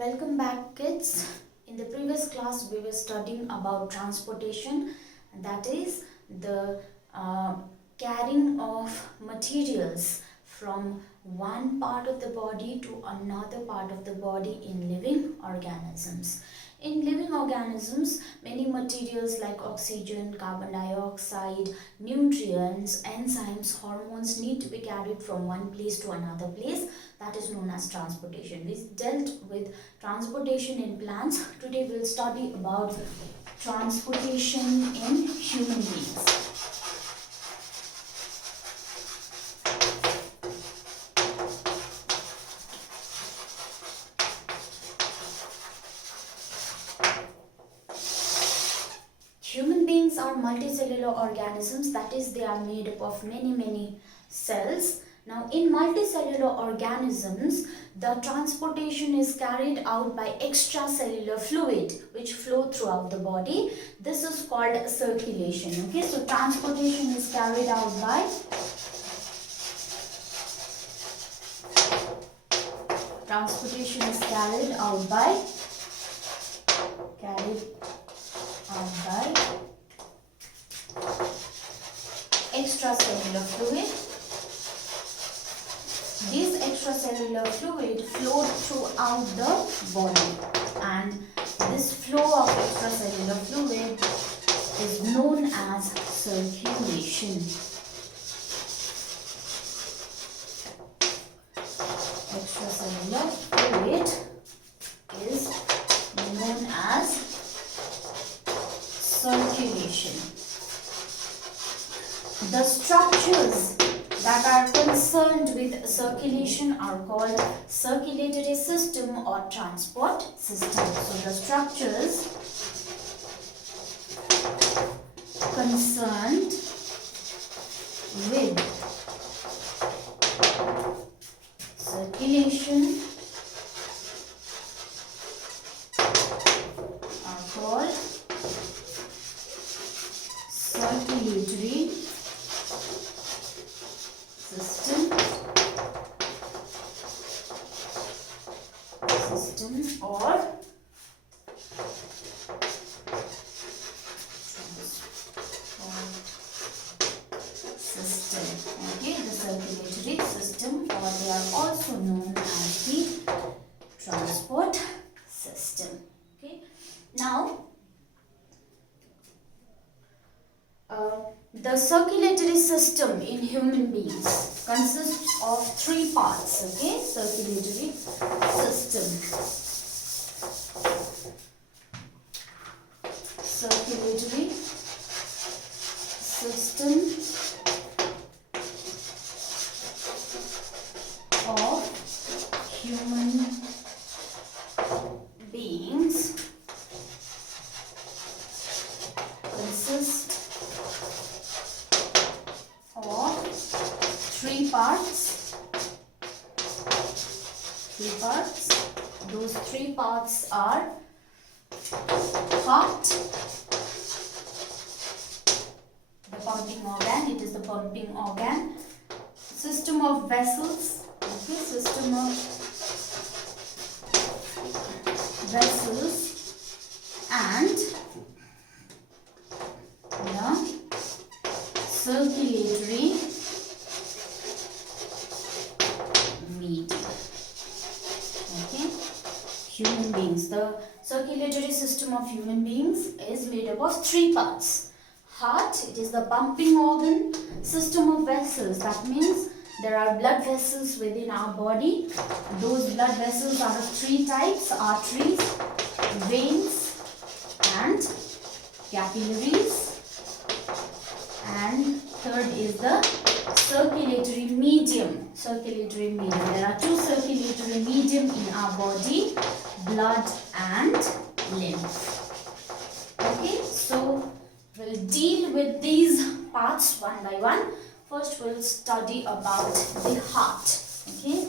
Welcome back, kids. In the previous class, we were studying about transportation, that is the carrying of materials from one part of the body to another part of the body in living organisms. In living organisms, many materials like oxygen, carbon dioxide, nutrients, enzymes, hormones need to be carried from one place to another place. That is known as transportation. We dealt with transportation in plants. Today we'll study about transportation in human beings. Human beings are multicellular organisms, that is, they are made up of many cells. Now, in multicellular organisms, the transportation is carried out by extracellular fluid which flow throughout the body. This is called circulation. Okay, so transportation is carried out by extracellular fluid. This extracellular fluid flowed throughout the body, and this flow of extracellular fluid is known as circulation. Extracellular fluid is known as circulation. The structures that are concerned with circulation are called circulatory system or transport system. So the structures concerned with circulation are called circulatory system or system. Okay, the circulatory system, or they are also known as the transport system. Okay, now the circulatory system in human beings consists of three parts. Okay, circulatory system. Circulatory system of human beings consists of three parts. Those three parts are heart, the pumping organ, it is the pumping organ, system of vessels, okay, system of vessels, and the circulatory medium. Okay, human beings. The circulatory system of human beings is made up of three parts. Heart, it is the pumping organ. System of vessels, that means there are blood vessels within our body. Those blood vessels are of three types: arteries, veins, and capillaries. And third is the circulatory medium. There are two circulatory medium in our body: blood and lymph. Okay, so we'll deal with these parts one by one. First, we'll study about the heart. Okay.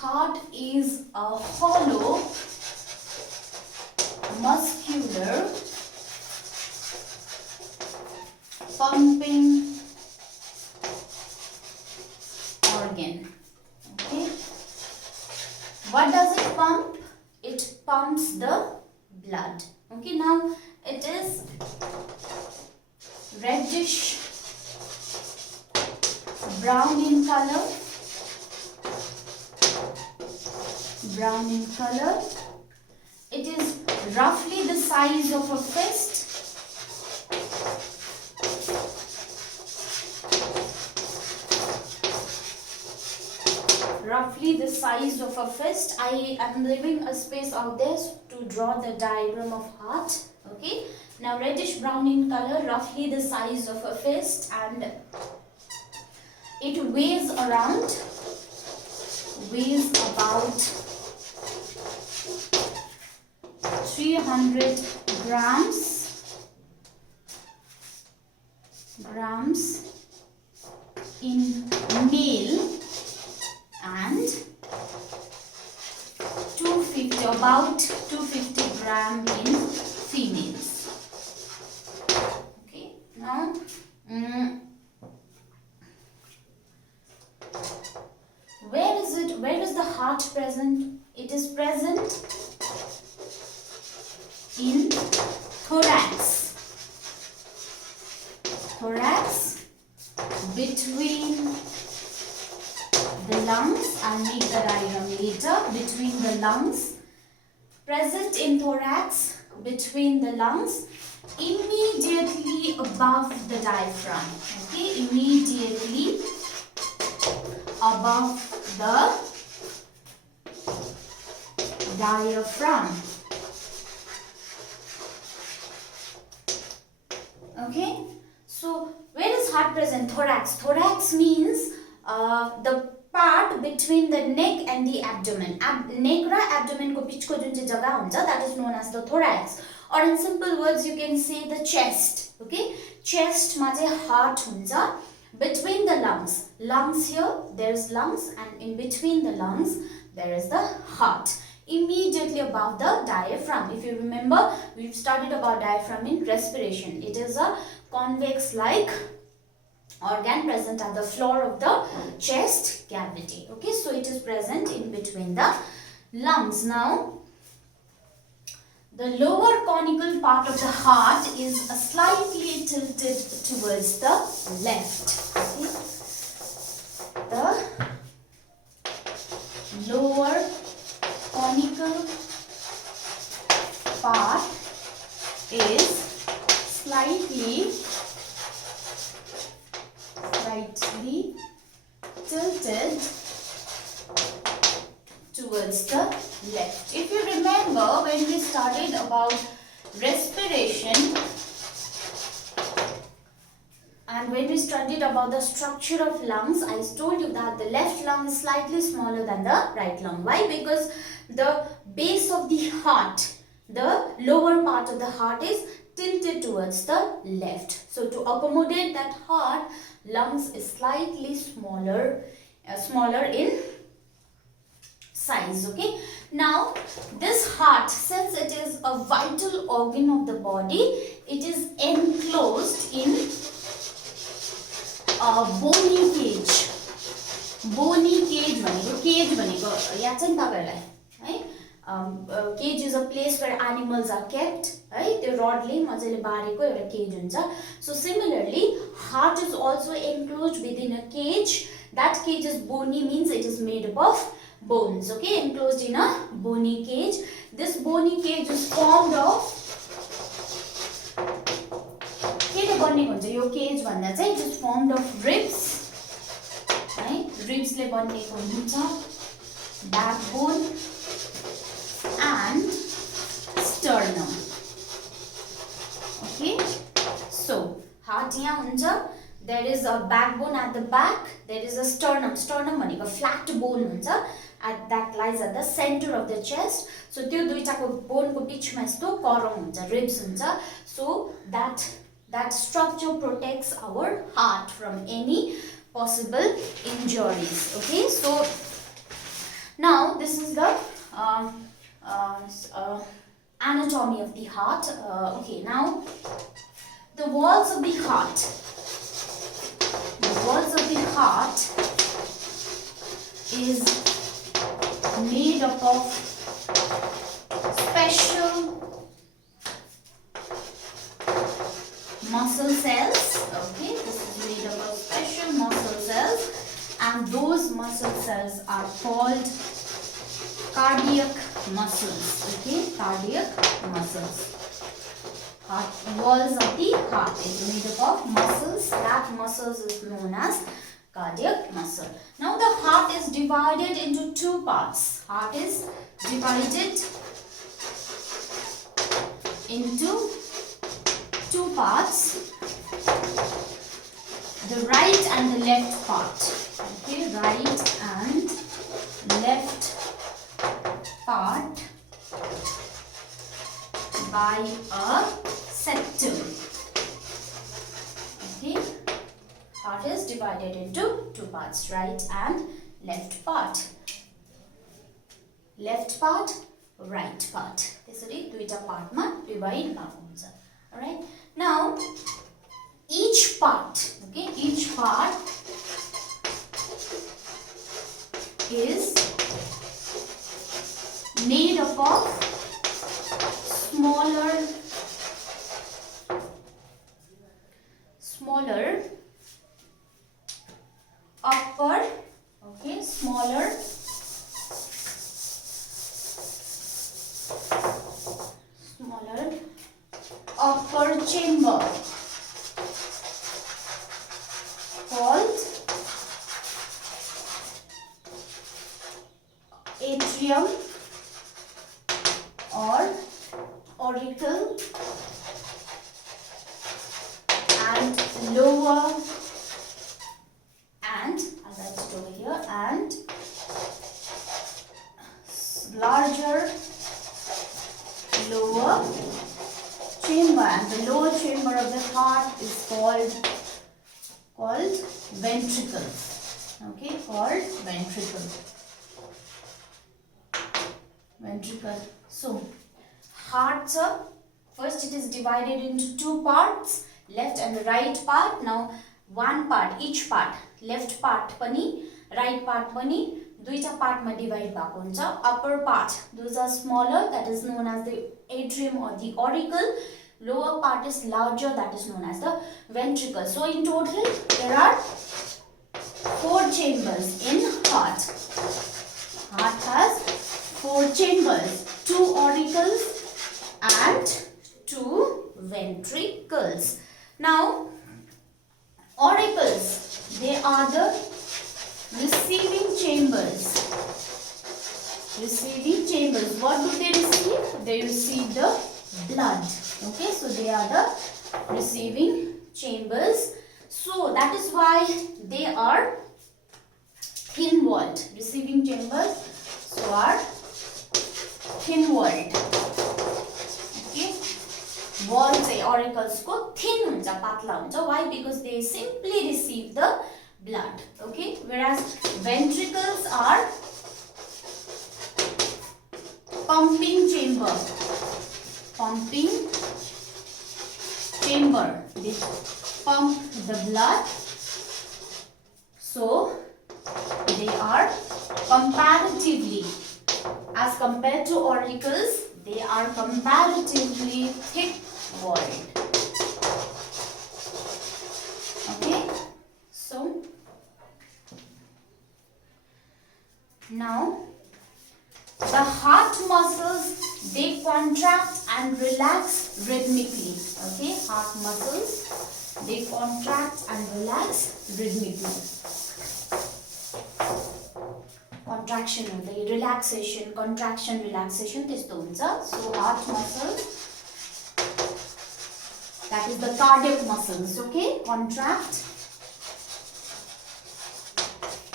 Heart is a hollow muscular pumping organ. Okay, what does it pump? It pumps the blood. Okay, now it is reddish brown in color. Brown in color. It is roughly the size of a fist. Roughly the size of a fist. I am leaving a space out there to draw the diagram of heart. Okay. Now reddish brown in color, roughly the size of a fist, and it weighs about 300 grams in male and about 250 gram in females. Okay, now where is the heart present? It is present in thorax. Between the lungs. I'll make the diagram later. Between the lungs. Present in thorax, between the lungs, immediately above the diaphragm. Okay, immediately above the diaphragm. Okay, so where is heart present? Thorax. Thorax means the part between the neck and the abdomen. Neck ra abdomen ko bichko jun chai jaga huncha, that is known as the thorax. Or in simple words you can say the chest. Okay, chest ma chai heart huncha. Between the lungs. Lungs here, there is lungs, and in between the lungs there is the heart. Immediately above the diaphragm. If you remember, we've studied about diaphragm in respiration. It is a convex like organ present at the floor of the chest cavity. Okay, so it is present in between the lungs. Now, the lower conical part of the heart is slightly tilted towards the left. Okay. The lower conical part is slightly tilted towards the left. If you remember, when we studied about respiration and when we studied about the structure of lungs, I told you that the left lung is slightly smaller than the right lung. Why? Because the base of the heart, the lower part of the heart is tilted towards the left. So to accommodate that heart, lungs is slightly smaller in size. Okay, now this heart, since it is a vital organ of the body, it is enclosed in a bony cage. Bony cage भनेको याद छ नि तपाईहरुलाई है? Cage is a place where animals are kept, है? त्यो रडले मजाले बारेको एउटा केज हुन्छ. So similarly, heart is also enclosed within a cage. That cage is bony, means it is made up of bones. Okay, enclosed in a bony cage. This bony cage is formed of के बनेको हुन्छ यो cage भन्दा चाहिँ it is formed of ribs, है? Ribs ले बनेको हुन्छ, backbone and sternum. Okay, so heart यहाँ हुन्छ, there is a backbone at the back, there is a sternum. Sternum भनेको flat bone हुन्छ, that lies at the center of the chest. So त्यो दुईटाको bone को बीचमा यस्तो column हुन्छ, ribs हुन्छ. So that structure protects our heart from any possible injuries. Okay, so now this is the anatomy of the heart. Okay, now the walls of the heart. The walls of the heart is made up of special muscle cells. Okay, this is made up of special muscle cells, and those muscle cells are called cardiac muscles. Okay, cardiac muscles. Heart, walls of the heart is made up of muscles. That muscles is known as cardiac muscle. Now the heart is divided into two parts. Heart is divided into two parts, the right and the left part. Okay, right and left part by a septum. Okay, heart is divided into two parts, right and left part. Left part, right part. त्यसरी दुईटा पार्टमा divide भएको हुन्छ. Alright, now each part, okay, each part is made up of smaller upper, okay, smaller upper chamber called atrium or auricle, and lower, and I'll write it over here, and larger lower chamber, and the lower chamber of the heart is called ventricle. Okay, called ventricle. So hearts are, first it is divided into two parts, left and the right part. Now one part, each part, left part pani, right part pani, duita part ma divide bhako huncha. Upper part, those are smaller, that is known as the atrium or the auricle. Lower part is larger, that is known as the ventricle. So in total there are 4 chambers in heart. Heart has 4 chambers, 2 auricles and 2 ventricles. Now auricles, they are the receiving chambers. Receiving chambers. What do they receive? They receive the blood. Okay, so they are the receiving chambers. So that is why they are thin walled. Receiving chambers so are thin walled. Okay, walls say auricles ko thin huncha, patla huncha. Why? Because they simply receive the blood. Okay, whereas ventricles are pumping chamber. Pumping chamber. They pump the blood. So they are comparatively, as compared to auricles, they are comparatively thick walled. Okay, so now the heart muscles, they contract and relax rhythmically. Okay, heart muscles, they contract and relax rhythmically. Contraction, the relaxation, contraction, relaxation, this huncha. So heart muscles, that is the cardiac muscles, okay, contract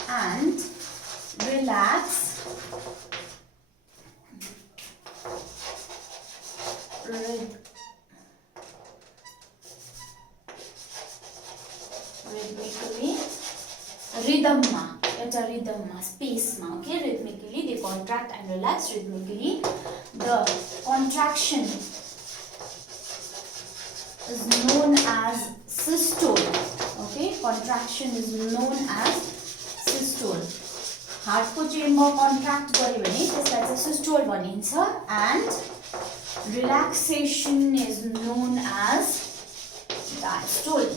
and relax rhythmically, rhythm ma, it's a rhythm ma, space ma, okay, rhythmically they contract and relax rhythmically. the contraction is known as systole. Okay, contraction is known as systole. Heart को chamber contract गर्यो भने त्यसलाई चाहिँ systole भनिन्छ and relaxation is known as diastole.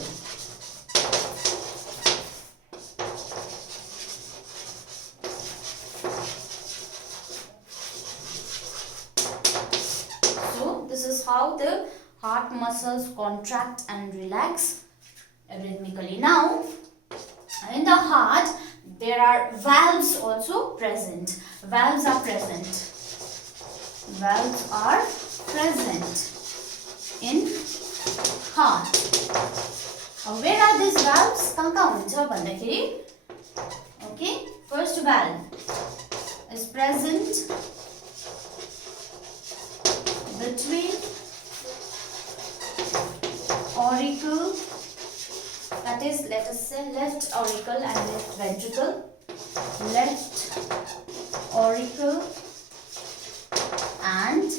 So this is how the heart muscles contract and relax rhythmically. Now in the heart there are valves also present. Valves are present. Valves are present in heart. Where are these valves? कहाँ हुन्छ भन्दाखेरि, okay, first valve is present between auricle, that is, let us say, left auricle and left ventricle. Left auricle and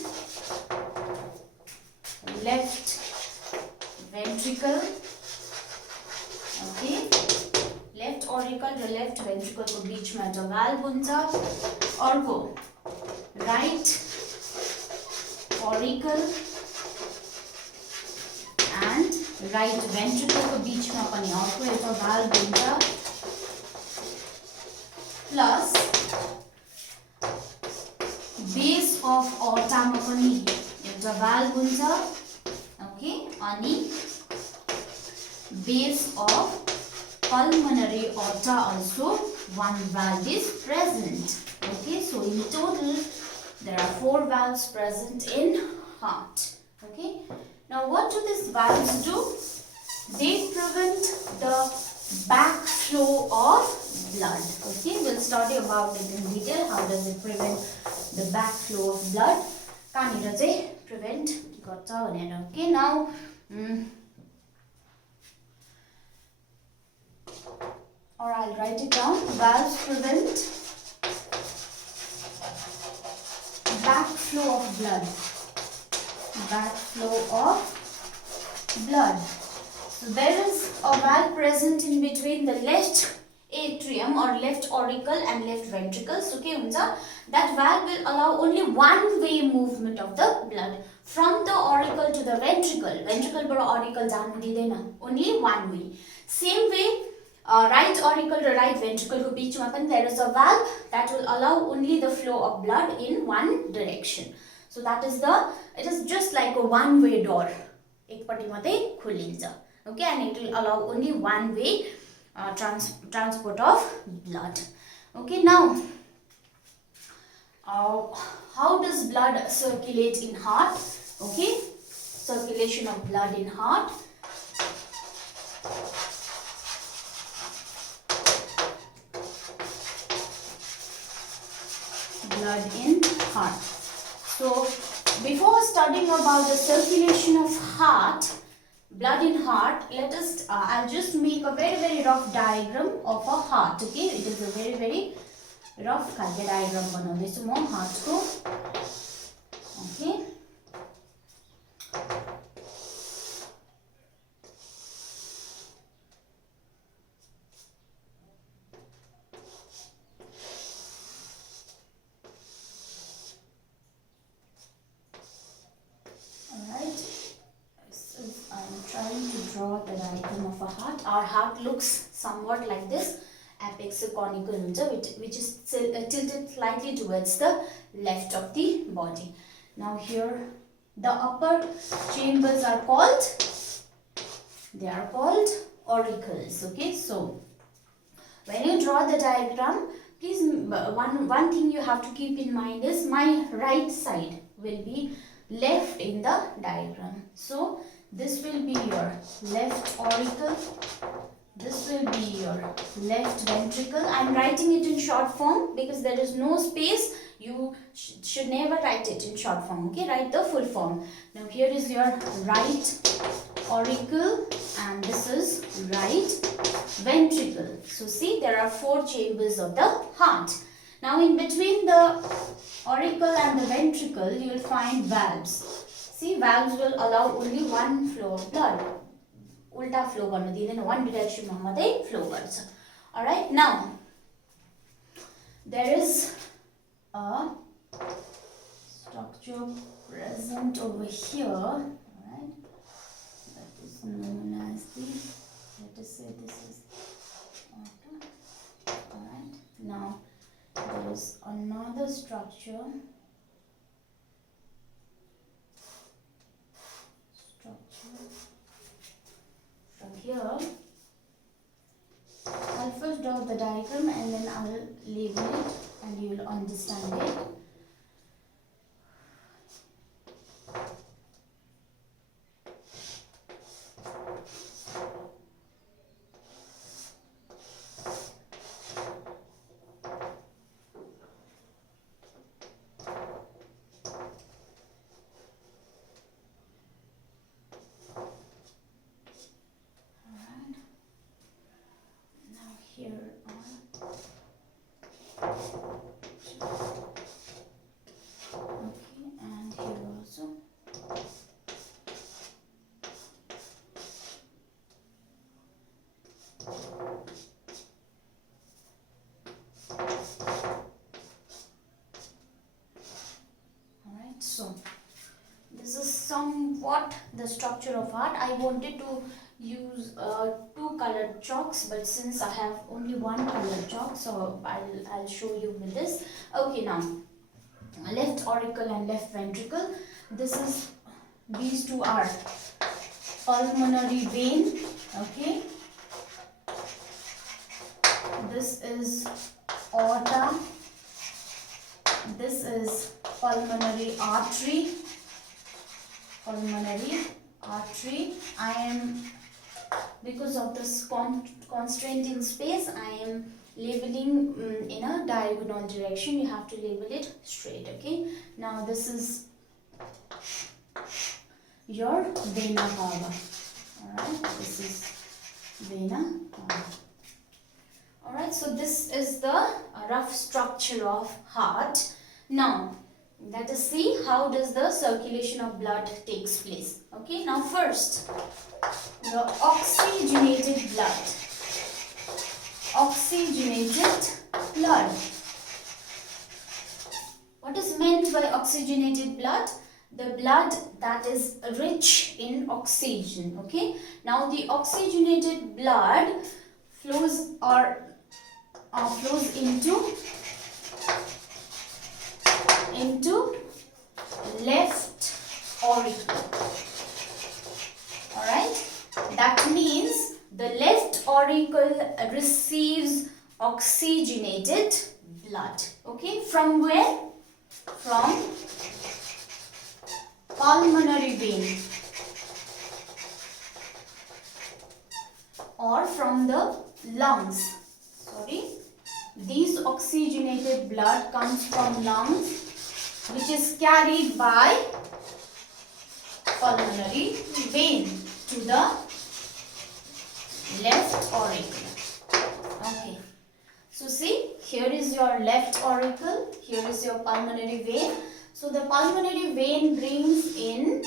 left ventricle. Okay, left auricle raw left ventricle को बीच में एउटा valve हुन्छ. अर्को right auricle and right ventricle को बीच में पनि अर्को एउटा valve हुन्छ. Plus base of aorta मा पनि एउटा valve हुन्छ. Okay, अनि base of pulmonary aorta also one valve is present. Okay, so in total there are 4 valves present in heart. Okay, now what do these valves do? They prevent the backflow of blood. Okay, we'll study about it in detail. How does it prevent the backflow of blood? कहाँनिर चाहिँ prevent गर्छ भनेर. Okay, now or I'll write it down. Valves prevent backflow of blood. Backflow of blood. So there is a valve present in between the left atrium or left auricle and left ventricle. So okay, that valve will allow only one way movement of the blood from the auricle to the ventricle. Ventricle बाट auricle जानु दिदैन. Only one way. Same way, right auricle र right ventricle को बीचमा पनि there is a valve that will allow only the flow of blood in one direction. So that is it is just like a one way door. एकपट्टि मात्रै खोलिन्छ. Okay, and it will allow only one way transport of blood. Okay, now how does blood circulate in heart? Okay, circulation of blood in heart. Blood in heart. So before studying about the circulation of heart, blood in heart, let us I'll just make a very rough diagram of a heart. Okay, it is a very rough diagram बनाउँदैछु म heart को. Okay, draw the diagram of a heart. Our heart looks somewhat like this. Apex conical which is tilted slightly towards the left of the body. Now here the upper chambers are called, they are called auricles. Okay, so when you draw the diagram, please one thing you have to keep in mind is my right side will be left in the diagram. So this will be your left auricle, this will be your left ventricle. I am writing it in short form because there is no space. You should never write it in short form. Okay, write the full form. Now here is your right auricle and this is right ventricle. So see, there are 4 chambers of the heart. Now in between the auricle and the ventricle, you will find valves. See, valves will allow only one flow of blood. Ulta flow garnu दिदैन, one direction ma matrai flow garcha. Alright, now there is a structure present over here. Alright, that is known as the, let us say this is aorta. Alright, now there is another structure from here. I'll first draw the diagram and then I'll label it and you will understand it. Here are okay, and here also. Alright, so this is somewhat the structure of heart. I wanted to use two colored chalks, but since I have only one colored chalk, so I'll show you with this. Okay, now left auricle and left ventricle. These two are pulmonary vein. Okay, this is aorta. This is pulmonary artery. I am, because of this constraint in space, I am labeling in a diagonal direction. You have to label it straight. Okay, now this is your vena cava. Alright, this is vena cava. Alright, so this is the rough structure of heart. Now let us see how does the circulation of blood takes place. Okay, now first, the oxygenated blood. What is meant by oxygenated blood? The blood that is rich in oxygen. Okay, now the oxygenated blood flows into left auricle. Alright, that means the left auricle receives oxygenated blood. Okay, from where? From pulmonary vein or from the lungs. Sorry, these oxygenated blood comes from lungs, which is carried by pulmonary vein to the left auricle. Okay, so see, here is your left auricle, here is your pulmonary vein. So the pulmonary vein brings in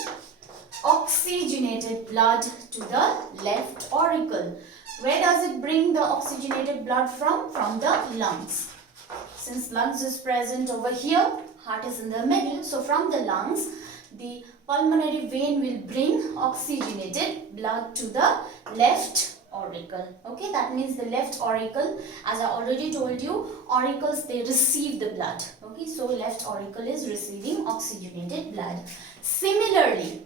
oxygenated blood to the left auricle. Where does it bring the oxygenated blood from? From the lungs. Since lungs is present over here, heart is in the middle, so from the lungs, the pulmonary vein will bring oxygenated blood to the left auricle. Okay, that means the left auricle, as I already told you, auricles, they receive the blood. Okay, so left auricle is receiving oxygenated blood. Similarly,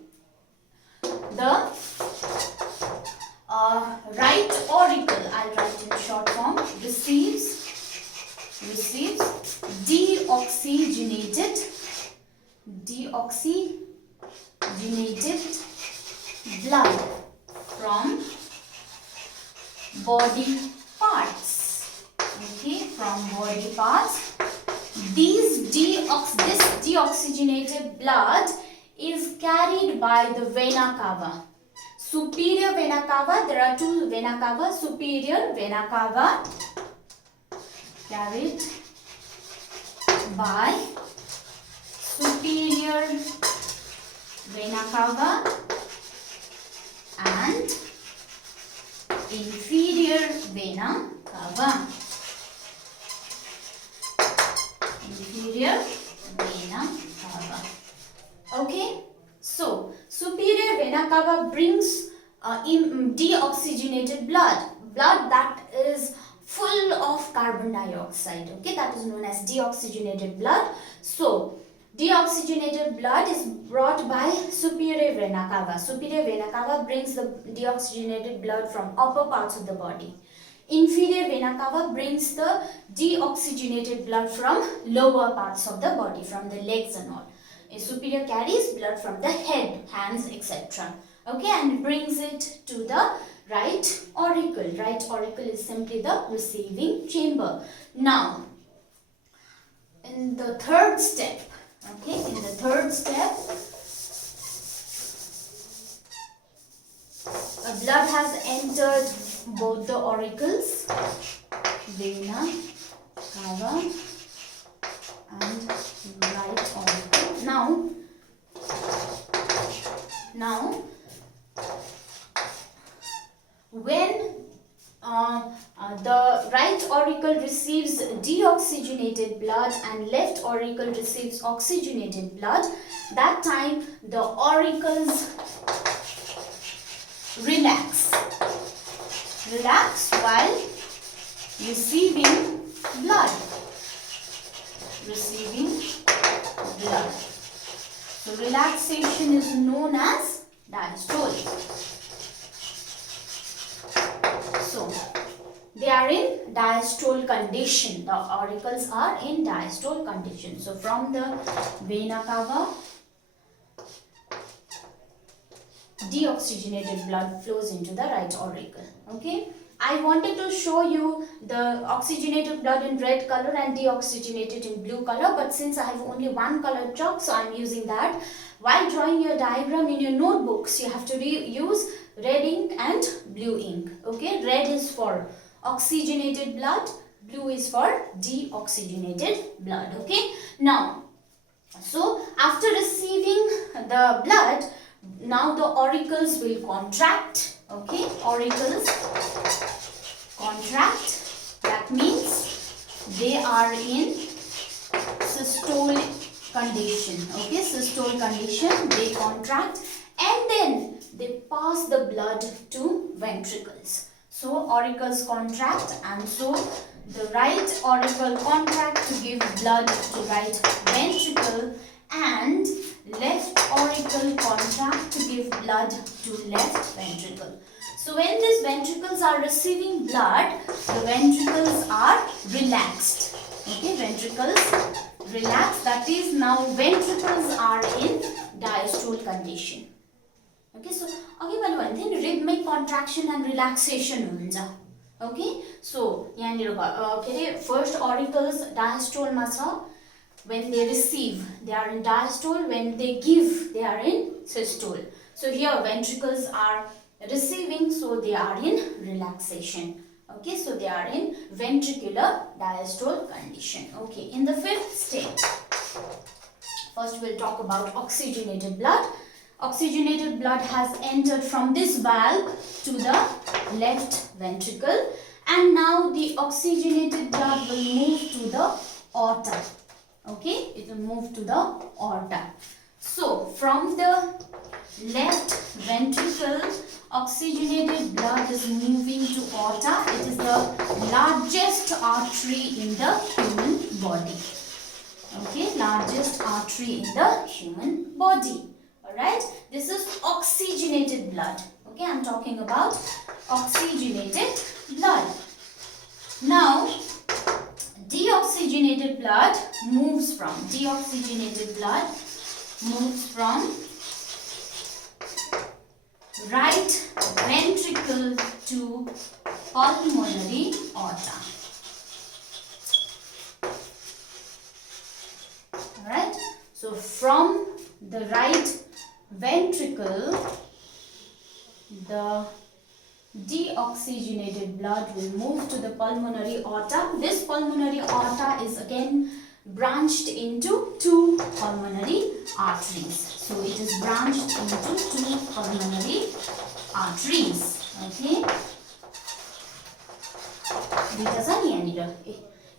the right auricle, I'll write in short form, receives deoxygenated blood from body parts. Okay, from body parts. This deoxygenated blood is carried by the vena cava. Superior vena cava, there are two vena cava. Superior vena cava carried by superior vena cava and inferior vena cava. Inferior vena cava. Okay, so superior vena cava brings deoxygenated blood that is full of carbon dioxide. Okay, that is known as deoxygenated blood. So deoxygenated blood is brought by superior vena cava. Superior vena cava brings the deoxygenated blood from upper parts of the body. Inferior vena cava brings the deoxygenated blood from lower parts of the body, from the legs and all. A superior carries blood from the head, hands, etc. Okay, and brings it to the right auricle. Right auricle is simply the receiving chamber. Now, in the third step, blood has entered both the auricles, vena cava and right auricle. Now when the right auricle receives deoxygenated blood and left auricle receives oxygenated blood, that time the auricles relax while receiving blood. So relaxation is known as diastole. So they are in diastole condition. The auricles are in diastole condition. So from the vena cava, deoxygenated blood flows into the right auricle. Okay, I wanted to show you the oxygenated blood in red color and deoxygenated in blue color, but since I have only one color chalk, so I am using that. While drawing your diagram in your notebooks, you have to use red ink and blue ink. Okay, red is for oxygenated blood, blue is for deoxygenated blood. Okay, now, so after receiving the blood, now the auricles will contract. Okay, auricles contract. That means they are in systole condition. Okay, systole condition, they contract and then they pass the blood to ventricles. So auricles contract and so the right auricle contract to give blood to right ventricle and left auricle contract to give blood to left ventricle. So when these ventricles are receiving blood, the ventricles are relaxed. Okay, ventricles relaxed. That is, now ventricles are in diastole condition. Okay, so again one thing, rhythmic contraction and relaxation हुन्छ. Okay, so यहाँनिर first auricles diastole मा छ. When they receive, they are in diastole. When they give, they are in systole. So here ventricles are receiving, so they are in relaxation. Okay, so they are in ventricular diastole condition. Okay, in the fifth step, first we'll talk about oxygenated blood. Oxygenated blood has entered from this valve to the left ventricle, and now the oxygenated blood will move to the aorta. Okay, it will move to the aorta. So from the left ventricle, oxygenated blood is moving to aorta. It is the largest artery in the human body. Okay, largest artery in the human body. Alright, this is oxygenated blood. Okay, I am talking about oxygenated blood. Now, deoxygenated blood moves from right ventricle to pulmonary aorta. Alright, so from the right ventricle, the deoxygenated blood will move to the pulmonary aorta. This pulmonary aorta is again branched into 2 pulmonary arteries. So it is branched into 2 pulmonary arteries. Okay.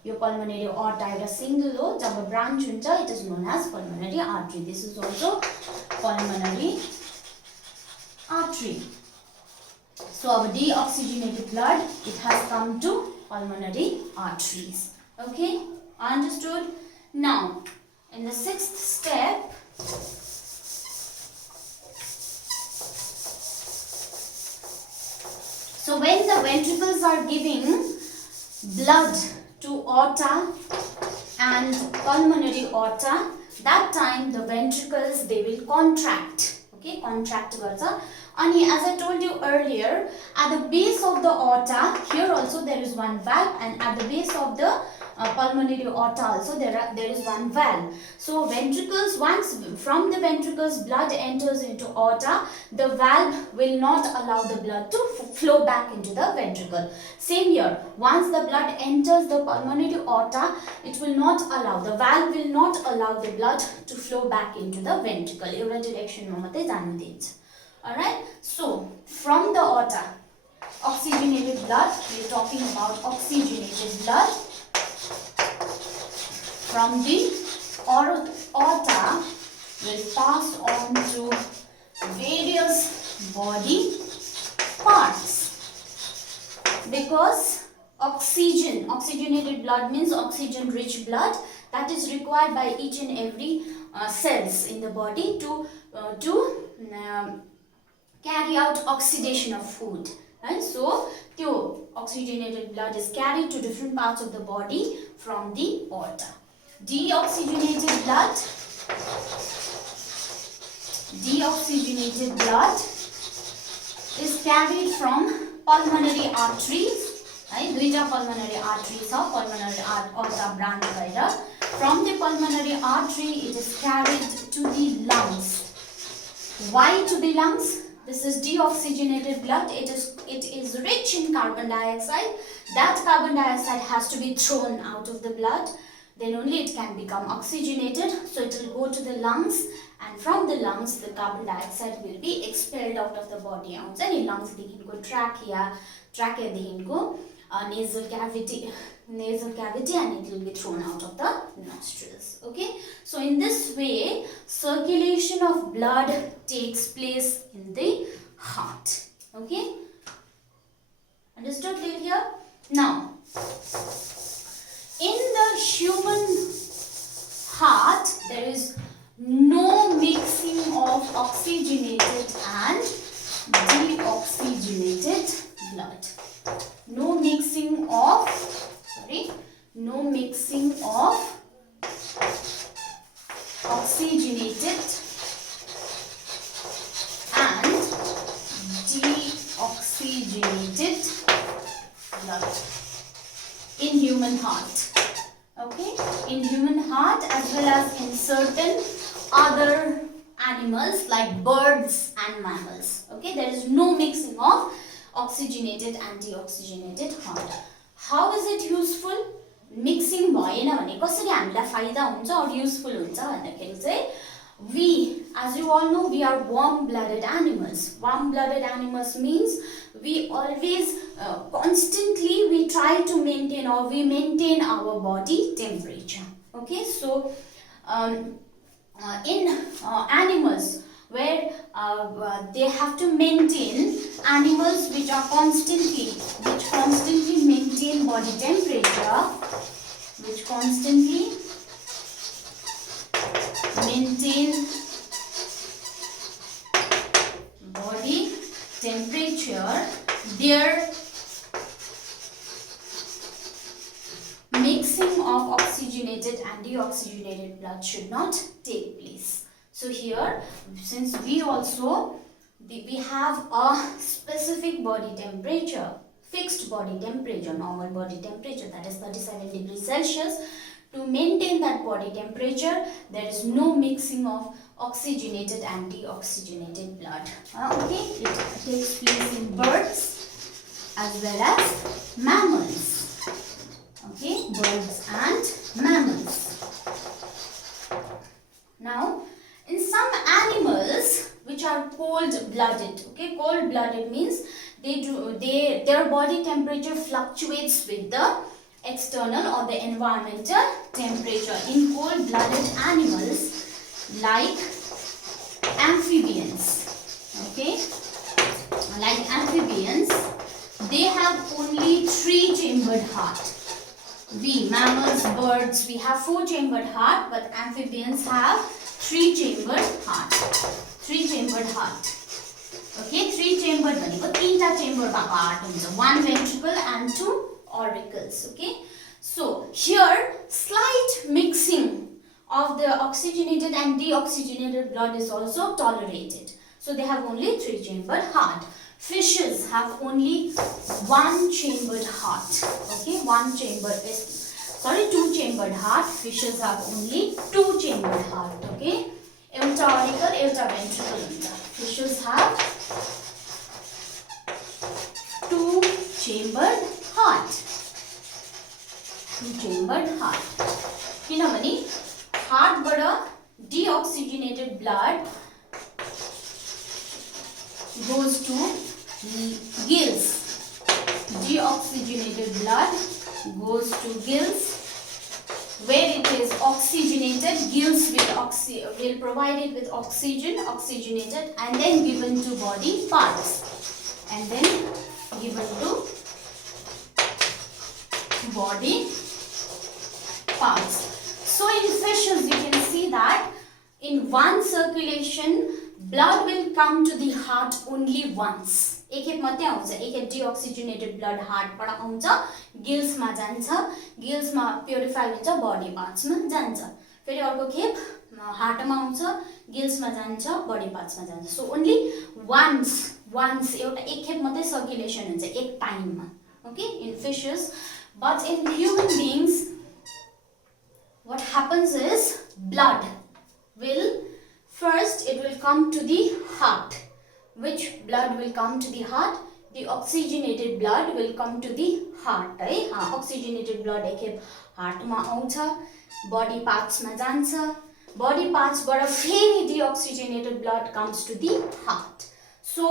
Your pulmonary aorta is single, जब branch huncha, it is known as pulmonary artery. This is also pulmonary artery. So our deoxygenated blood, it has come to pulmonary arteries. Okay, understood? Now, in the 6th step, so when the ventricles are giving blood to aorta and pulmonary aorta, that time the ventricles, they will contract. Okay, contract garcha. And as I told you earlier, at the base of the aorta, here also there is one valve, and at the base of the pulmonary aorta also there is one valve. So ventricles, once from the ventricles blood enters into aorta, the valve will not allow the blood to flow back into the ventricle. Same here, once the blood enters the pulmonary aorta, it will not allow, the valve will not allow the blood to flow back into the ventricle. एउटा direction ma matrai janu दिन्छ. Alright, so from the aorta, oxygenated blood, we are talking about oxygenated blood. From the aorta will pass on to various body parts. Because oxygenated blood means oxygen rich blood that is required by each and every cells in the body to carry out oxidation of food. Right? So, the oxygenated blood is carried to different parts of the body from the aorta. Deoxygenated blood is carried from pulmonary arteries. Right? Duita pulmonary arteries or pulmonary aorta branch bhaera. From the pulmonary artery, it is carried to the lungs. Why to the lungs? This is deoxygenated blood. It is rich in carbon dioxide. That carbon dioxide has to be thrown out of the blood. Then only it can become oxygenated. So it will go to the lungs, and from the lungs the carbon dioxide will be expelled out of the body. Lungs देखिको trachea देखिको nasal cavity, and it will be thrown out of the nostrils. Okay, so in this way circulation of blood takes place in the heart. Okay, understood till here? Now, in the human heart there is no mixing of oxygenated and deoxygenated blood. No mixing of oxygenated and deoxygenated blood in human heart. Okay, in human heart as well as in certain other animals like birds and mammals. Okay, there is no mixing of oxygenated and deoxygenated heart. How is it useful? Mixing भएन भने कसरी हामीलाई फाइदा हुन्छ or useful हुन्छ भन्दाखेरि चाहिँ we, as you all know, we are warm-blooded animals. Warm-blooded animals means we always constantly we try to maintain or we maintain our body temperature. Okay, so in animals where they have to maintain, animals which constantly maintain body temperature, their mixing of oxygenated and deoxygenated blood should not take place. So here, since we have a specific body temperature, fixed body temperature, normal body temperature, that is 37 degrees Celsius. To maintain that body temperature, there is no mixing of oxygenated and deoxygenated blood. Okay, it takes place in birds as well as mammals. Okay, birds and mammals. cold-blooded. Okay, cold-blooded means their body temperature fluctuates with the external or the environmental temperature. In cold-blooded animals like amphibians, okay, like amphibians, they have only 3-chambered heart. We mammals, birds, we have 4-chambered heart, but amphibians have 3-chambered heart. 3-chambered heart. Okay, 3-chambered भनेको 3टा chamber भएको heart हुन्छ. 1 ventricle and 2 auricles. Okay, so here slight mixing of the oxygenated and deoxygenated blood is also tolerated. So they have only 3-chambered heart. Fishes have only 1-chambered heart. Okay, 2-chambered heart. Fishes have only 2-chambered heart. Okay, एउटा auricle, एउटा ventricle हुन्छ. Fishes have 2-chambered heart. 2-chambered heart. किनभने हार्टबाट deoxygenated blood goes to gills. Deoxygenated blood goes to gills, where it is oxygenated. Gills will provide it with oxygen, oxygenated, and then given to body parts, and then given to body parts. So in fishes you can see that in one circulation blood will come to the heart only once. एकखेप मात्रै आउँछ. एकखेप deoxygenated blood हार्टबाट आउँछ, गिल्समा जान्छ, गिल्समा purify हुन्छ, बडी पार्ट्समा जान्छ. फेरि अर्को खेप हार्टमा आउँछ, गिल्समा जान्छ, बडी पार्ट्समा जान्छ. सो ओन्ली वन्स एउटा एकखेप मात्रै सर्कुलेसन हुन्छ एक टाइममा. Okay, in fishes. But in human beings what happens is blood will first it will come to the heart. Which blood will come to the heart? The oxygenated blood will come to the heart. Oxygenated blood एकखेप हार्टमा आउँछ, बडी पार्ट्समा जान्छ, बडी पार्ट्सबाट फेरि deoxygenated blood comes to the heart. So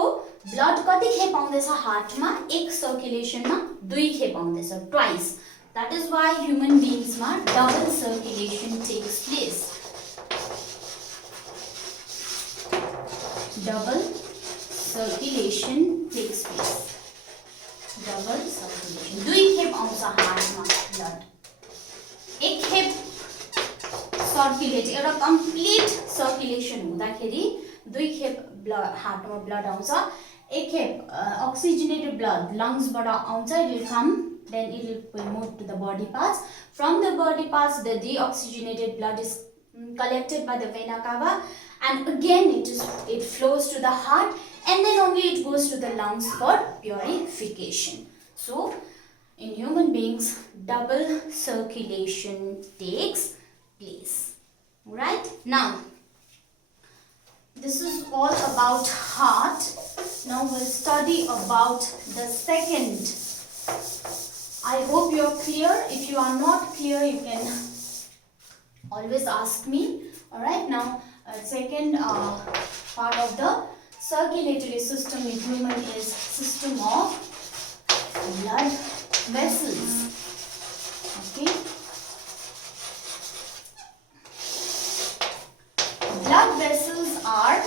blood कति खेप आउँदैछ हार्टमा? एक सर्कुलेसनमा 2 खेप आउँदैछ, twice. That is why human beings ma double circulation takes place. Double circulation takes place. Double circulation. 2 खेप आउँछ हार्टमा blood. एक खेप सर्कुलेट, एउटा कम्प्लिट सर्कुलेसन हुँदाखेरि 2 खेप हार्टमा ब्लड आउँछ. एक खेप oxygenated blood लङ्सबाट आउँछ, it will come, then it will move to the body parts. From the body parts, the deoxygenated blood is collected by the vena cava, and again it flows to the heart, and then only it goes to the lungs for purification. So in human beings, double circulation takes place. Right? Now this is all about heart. Now we'll study about the second. I hope you are clear. If you are not clear, you can always ask me. Alright, now second part of the circulatory system in human is system of blood vessels. Okay. Blood vessels are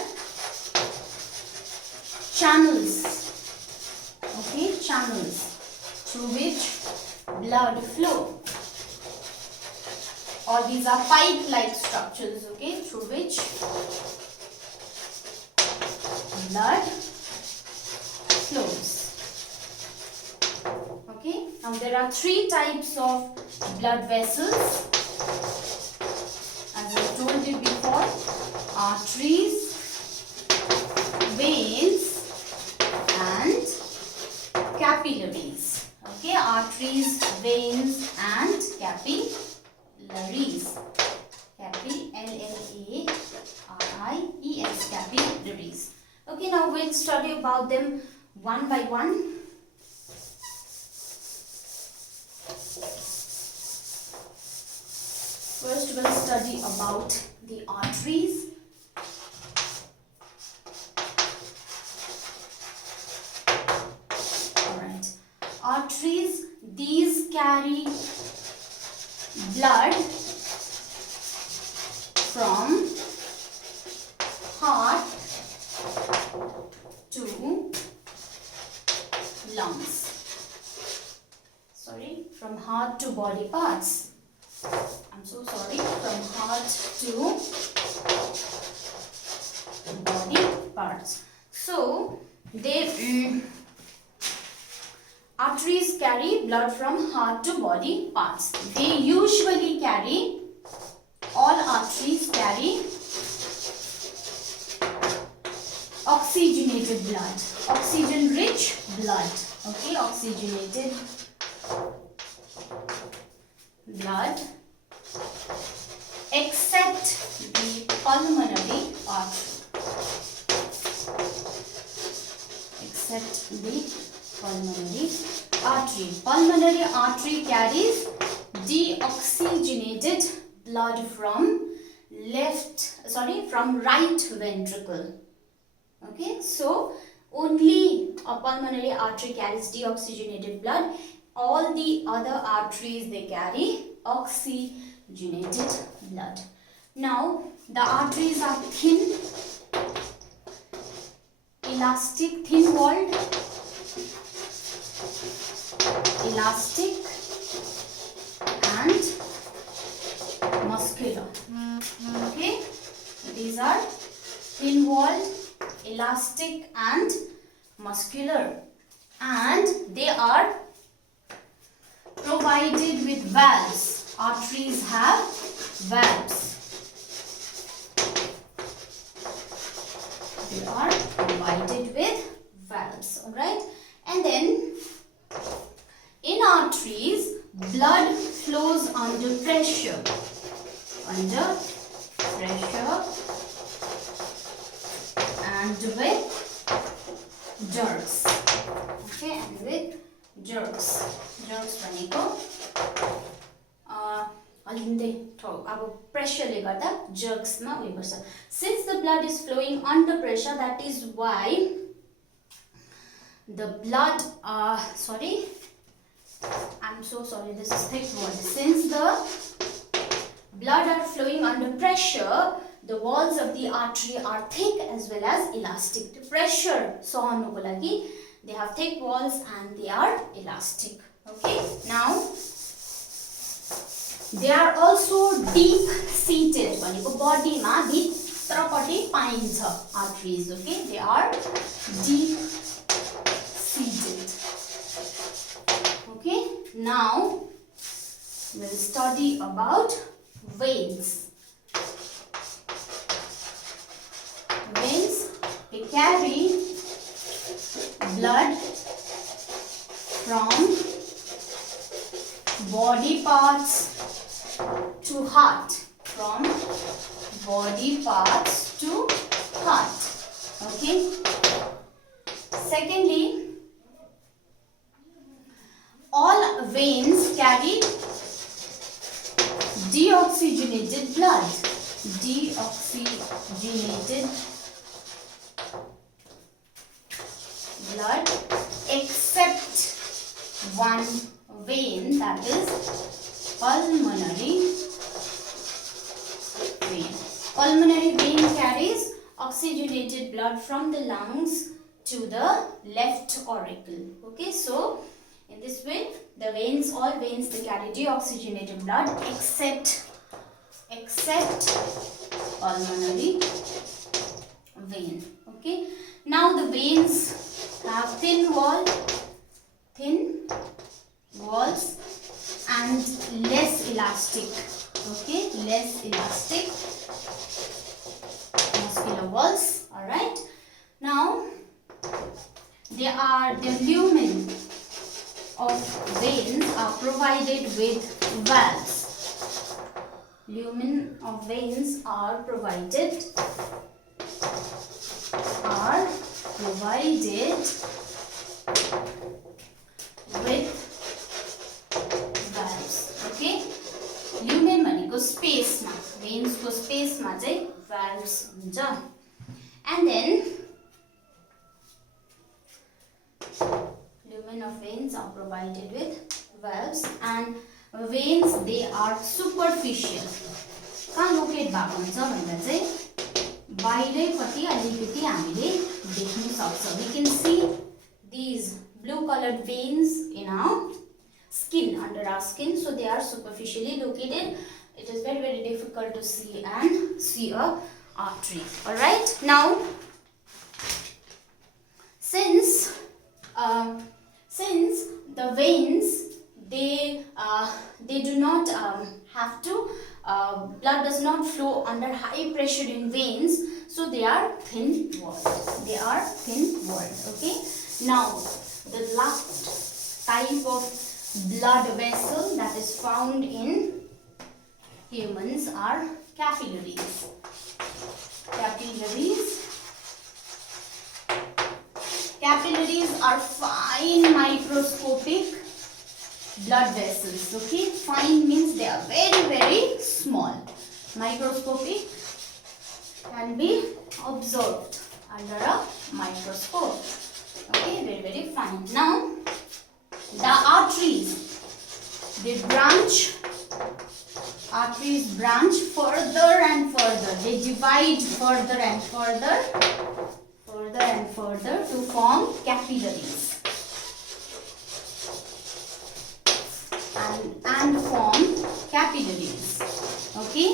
channels. Okay, channels through which blood flow, or these are pipe-like structures, okay, through which blood flows. Okay, now there are 3 types of blood vessels. As I told you before, arteries, veins, and capillaries. Okay, arteries, veins, and capillaries. L-L-A-R-I-E-S, capillaries. Okay, now we'll study about them one by one. First, we'll study about the arteries. carry blood from heart to lungs. Sorry, from heart to body parts. I'm so sorry, from heart to body parts. So they arteries carry blood from heart to body parts. They usually carry, all arteries carry oxygenated blood, oxygen rich blood. Okay, oxygenated blood, except the pulmonary artery. Except the pulmonary artery. Pulmonary artery carries deoxygenated blood from right ventricle. Okay, so only a pulmonary artery carries deoxygenated blood. All the other arteries, they carry oxygenated blood. Now the arteries are thin, elastic, thin walled, elastic and muscular. Okay, these are thin walled, elastic and muscular, and they are provided with valves. Arteries have valves. They are provided with valves. Alright, and then in arteries, blood flows under pressure. Under pressure and with jerks. Okay, and with jerks. Jerks भनेको अलिँदै अब प्रेसरले गर्दा jerksमा उयो गर्छ. Since the blood is flowing under pressure, that is why the blood I'm so sorry, this is thick word. Since the blood are flowing under pressure, the walls of the artery are thick as well as elastic. The pressure सहनुको लागि they have thick walls and they are elastic. Okay, now they are also deep seated. भनेको body मा भित्रपट्टि पाइन्छ arteries. Okay, they are deep seated. Okay, now we'll study about veins. Veins, they carry blood from body parts to heart. From body parts to heart. Okay. Secondly, all veins carry deoxygenated blood. Deoxygenated blood, except one vein, that is pulmonary vein. Pulmonary vein carries oxygenated blood from the lungs to the left auricle. Okay, so in this way, the veins, all veins, they carry deoxygenated blood except pulmonary vein. Okay, now the veins have thin walls and less elastic. Okay, less elastic muscular walls. All right, now the lumen of veins are provided with valves. Lumen of veins are provided with valves. Okay, lumen भनेको space मा, veins को space मा चाहिँ valves हुन्छ. And then lumen of veins are provided with valves, and veins, they are superficial. कहाँ locate भएको हुन्छ भन्दा चाहिँ बाहिरैपट्टि अलिकति हामीले देख्न सक्छौँ. We can see these blue colored veins in our skin, under our skin, so they are superficially located. It is very difficult to see a artery. All right, now since the veins, they do not have to blood does not flow under high pressure in veins, so they are thin walled. Okay, now the last type of blood vessel that is found in humans are capillaries. Capillaries are fine microscopic blood vessels. Okay, fine means they are very small. Microscopic can be observed under a microscope. Okay, very fine. Now the arteries, arteries branch further and further. They divide further and further to form capillaries and form capillaries. Okay,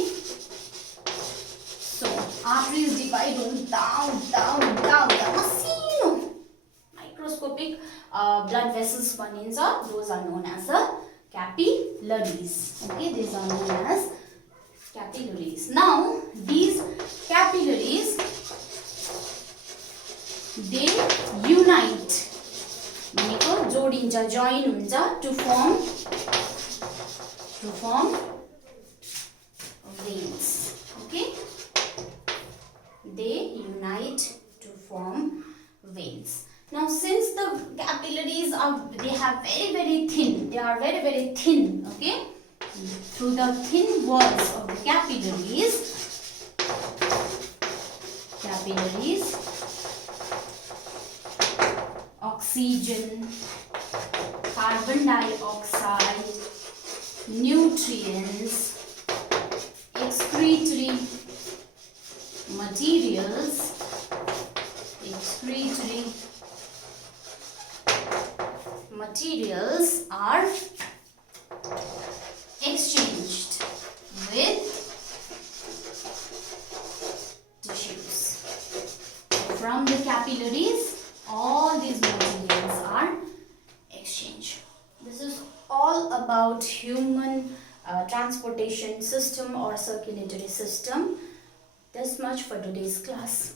so arteries divide down. Microscopic blood vessels baniन्छ. Those are known as the capillaries. Okay, these are known as capillaries. Now these capillaries, they unite, भनेको जोडिन्छ, join हुन्छ to form veins. Okay, they unite to form veins. Now since the capillaries are very thin, they are very thin. Okay, through the thin walls of the capillaries, oxygen, carbon dioxide, nutrients, excretory materials are exchanged with tissues. From the capillaries, all these materials are exchanged. This is all about human transportation system or circulatory system. This much for today's class.